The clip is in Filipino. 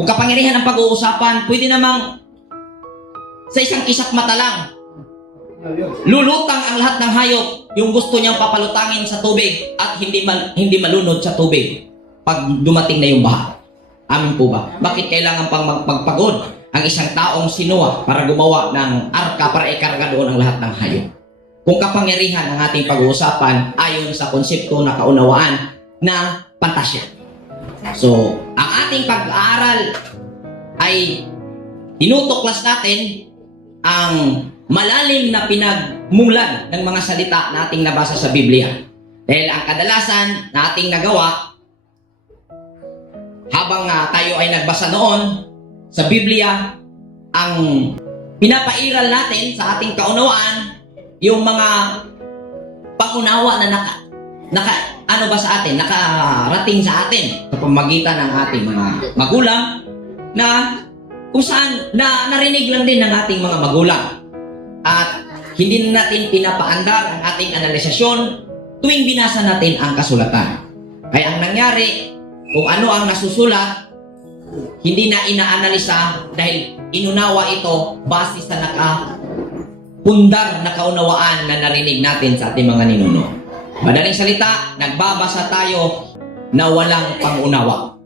Kung kapangyarihan ang pag-uusapan, pwede namang sa isang kisap mata lang, lulutang ang lahat ng hayop yung gusto niyang papalutangin sa tubig at hindi malunod sa tubig pag dumating na yung baha. Amin po ba? Bakit kailangan pang magpagod ang isang taong sinuwa para gumawa ng arka para ikarga doon ang lahat ng hayop? Kung kapangyarihan ang ating pag-uusapan ayon sa konsepto na kaunawaan na pantasya. So, ang ating pag-aaral ay tinutuklas natin ang malalim na pinagmulan ng mga salita na ating nabasa sa Biblia. Dahil ang kadalasan na ating nagawa habang tayo ay nagbasa noon sa Biblia, ang pinapairal natin sa ating kaunawaan yung mga pangunawa na nakarating sa atin sa pamamagitan ng ating mga magulang na kung saan narinig lang din ng ating mga magulang. At hindi na natin pinapaandar ang ating analisasyon tuwing binasa natin ang kasulatan. Kaya ang nangyari, kung ano ang nasusulat, hindi na inaanalisa dahil inunawa ito base sa nakapundar na kaunawaan na narinig natin sa ating mga ninuno. Madaling salita, nagbabasa tayo na walang pangunawa.